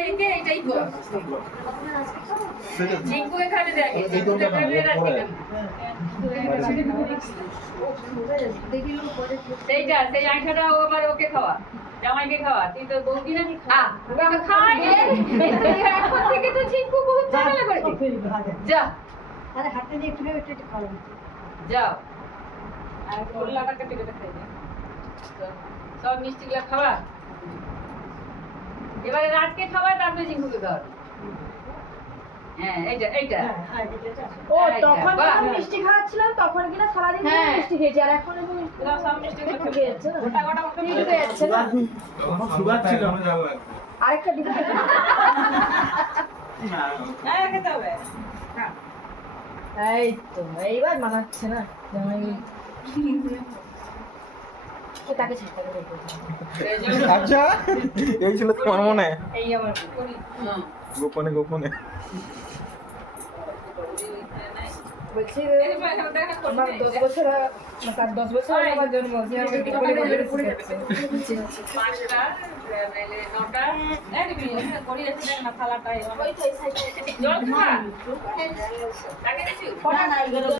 এইটাই কর জিঙ্কু এখানে দেখে সেইটা সেই আইটাটা ও আবার ওকে খাওয়া জামাইকে খাওয়া তুই তো বৌদি না খাওয়াই এখন থেকে তো জিঙ্কু বহুত ঝামেলা করে যা আরে হাতে নিয়ে একটু একটু খাওয়া যাও আর গোল্লাটা কেটে কেটে খাই দে সব মিষ্টিগুলো খাওয়া এবারে রাতকে খাওয়া তারপরে জিঙ্কুকে খাওয়া হ্যাঁ এইটা ও তখন যখন মিষ্টি খাওয়াচ্ছিলাম তখন কিনা সারাদিন মিষ্টি খেয়েছি আর এখন সব মিষ্টি খেয়েছে গোটা গোটা মিষ্টি যাচ্ছে না সুগার ছিল আরেকটা দিতে হ্যাঁ খেতে হবে এই তো এইবার মানাচ্ছে না তাকে আচ্ছা এই ছিল তোমার মনে এই আমার গোপনে গোপনে বলছি আমার 10 বছর আমার 10 বছর আমার জন্ম পাঁচটা নাইলে নটা এই দিবি করি আছে না থালাটা জল খাওয়া তাকে দিছি